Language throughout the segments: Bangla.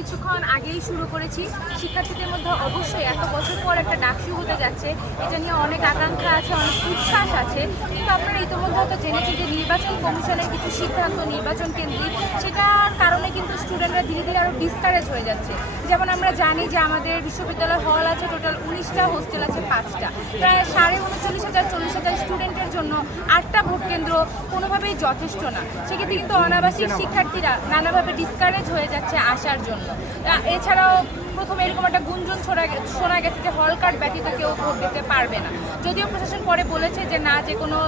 কিছুক্ষণ আগেই শুরু করেছি। শিক্ষার্থীদের মধ্যে অবশ্যই এত বছর পর একটা ডাকসু হতে যাচ্ছে, এটা নিয়ে অনেক আকাঙ্ক্ষা আছে, অনেক উচ্ছ্বাস আছে। কিন্তু আপনারা ইতিমধ্যে হয়তো জেনেছি যে নির্বাচন কমিশনের কিছু সিদ্ধান্ত নির্বাচন কেন্দ্রিক, সেটার কারণে কিন্তু স্টুডেন্টরা ধীরে ধীরে আরও ডিসকারেজ হয়ে যাচ্ছে। যেমন আমরা জানি যে আমাদের বিশ্ববিদ্যালয় হল আছে টোটাল 19টা, হোস্টেল আছে 5টা, প্রায় 39,000-40,000 স্টুডেন্টের জন্য 8টা ভোট কেন্দ্র কোনোভাবেই যথেষ্ট না। সেক্ষেত্রে কিন্তু অনাবাসিক শিক্ষার্থীরা নানাভাবে ডিসকারেজ হয়ে যাচ্ছে আসার জন্য। এছাড়াও প্রথমে এরকম একটা গুঞ্জন শোনা গেছে যে হল কার্ড ব্যতীত কেউ ভোট দিতে পারবে না, যদিও প্রশাসন পরে বলেছে যে না, যে কোনো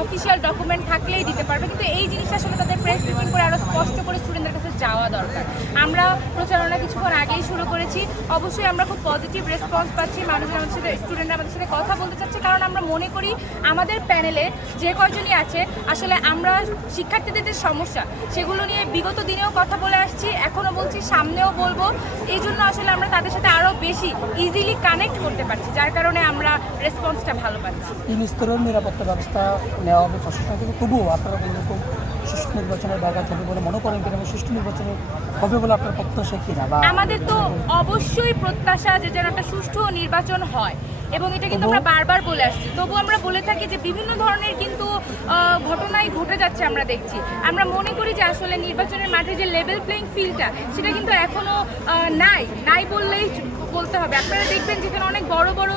অফিসিয়াল ডকুমেন্ট থাকলেই দিতে পারবে। কিন্তু এই জিনিসটা আসলে তাদের প্রেস ব্রিফিং করে আরও স্পষ্ট করে স্টুডেন্টদের কাছে যাওয়া দরকার। আমরা প্রচারণা কিছুক্ষণ আগেই শুরু করেছি, অবশ্যই আমরা খুব পজিটিভ রেসপন্স পাচ্ছি। মানুষজন আমাদের সাথে, স্টুডেন্টরা আমাদের সাথে কথা বলতে চাচ্ছে, কারণ আমরা মনে করি আমাদের প্যানেলে যে কয়জনই আছে আসলে আমরা শিক্ষার্থীদের যে সমস্যা সেগুলো নিয়ে বিগত দিনেও কথা বলে আসছি, এখনও বলছি, সামনেও বলবো। এই জন্য আসলে আমরা তাদের সাথে আরও বেশি ইজিলি কানেক্ট করতে পারছি, যার কারণে আমরা রেসপন্সটা ভালো পাচ্ছি। 3 স্তরের নিরাপত্তা ব্যবস্থা নেওয়া হবে প্রশাসন থেকে, তবুও আপনারা এরকম সুষ্ঠু নির্বাচনের ব্যাঘাত হবে বলে মনে করেন কিনা, সুষ্ঠু নির্বাচন হবে বলে আপনার প্রত্যাশা কিনা? বা আমাদের তো অবশ্যই প্রত্যাশা যে যেন একটা সুষ্ঠু নির্বাচন হয়, এবং এটা কিন্তু আমরা বারবার বলে আসছি। তবু আমরা বলে থাকি যে বিভিন্ন ধরনের কিন্তু ঘটনাই ঘটে যাচ্ছে আমরা দেখছি। আমরা মনে করি যে আসলে নির্বাচনের মাঠে যে লেভেল প্লেইং ফিল্ডটা, সেটা কিন্তু এখনও নাই বললেই বলতে হবে। আপনারা দেখবেন যেখানে অনেক বড় বড়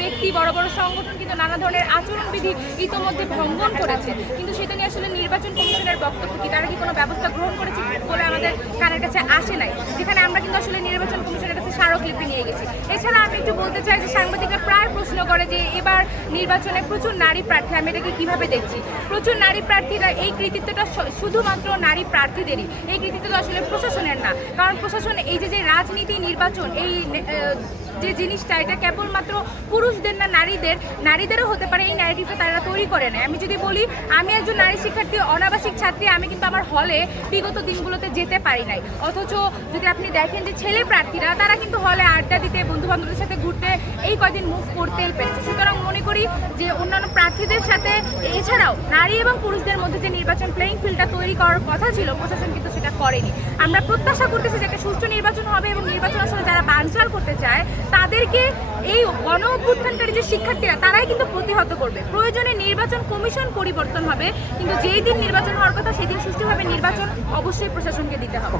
ব্যক্তি, বড় বড় সংগঠন কিন্তু নানা ধরনের আচরণবিধি ইতোমধ্যে ভঙ্গন করেছে, কিন্তু সেটা নিয়ে আসলে নির্বাচন কমিশনের বক্তব্য কি, তারা কি কোনো ব্যবস্থা গ্রহণ করেছে বলে আমাদের কানের কাছে আসে নাই, যেখানে আমরা কিন্তু আসলে নির্বাচন কমিশনের কাছে স্মারকলিপি নিয়ে গেছি। এছাড়া আমি একটু বলতে চাই যে সাংবাদিকরা প্রায় প্রশ্ন করে যে এবার নির্বাচনে প্রচুর নারী প্রার্থী, আমি এটাকে কীভাবে দেখছি। প্রচুর নারী প্রার্থীরা, এই কৃতিত্বটা শুধুমাত্র নারী প্রার্থীদেরই, এই কৃতিত্বটা আসলে প্রশাসনের না। কারণ প্রশাসন এই যে রাজনীতি, নির্বাচন, এই যে জিনিসটা, এটা কেবলমাত্র পুরুষদের না, নারীদেরও হতে পারে, এই ন্যারেটিভটা তারা তৈরি করে নেয়। আমি যদি বলি, আমি একজন নারী শিক্ষার্থী, অনাবাসিক ছাত্রী, আমি কিন্তু আমার হলে বিগত দিনগুলোতে যেতে পারি নাই। অথচ যদি আপনি দেখেন যে ছেলে প্রার্থীরা, তারা কিন্তু হলে আড্ডা দিতে, বন্ধু বান্ধবদের সাথে ঘুরতে এই কয়দিন মুভ করতেই পেরেছে। সুতরাং মনে করি যে অন্যান্য প্রার্থীদের সাথে এছাড়াও নারী এবং পুরুষদের মধ্যে যে নির্বাচন প্লেইং ফিল্ডটা তৈরি করার কথা ছিল, প্রশাসন কিন্তু সেটা করেনি। আমরা প্রত্যাশা করতেছি যে একটা সুষ্ঠু নির্বাচন হবে, এবং নির্বাচন আসলে যারা বানচাল করতে চায় তাদেরকে এই গণ অভ্যুত্থানকারী যে শিক্ষার্থীরা, তারাই কিন্তু প্রতিহত করবে। প্রয়োজনে নির্বাচন কমিশন পরিবর্তন হবে, কিন্তু যেই দিন নির্বাচন হওয়ার কথা সেদিন সুষ্ঠুভাবে নির্বাচন অবশ্যই প্রশাসনকে দিতে হবে।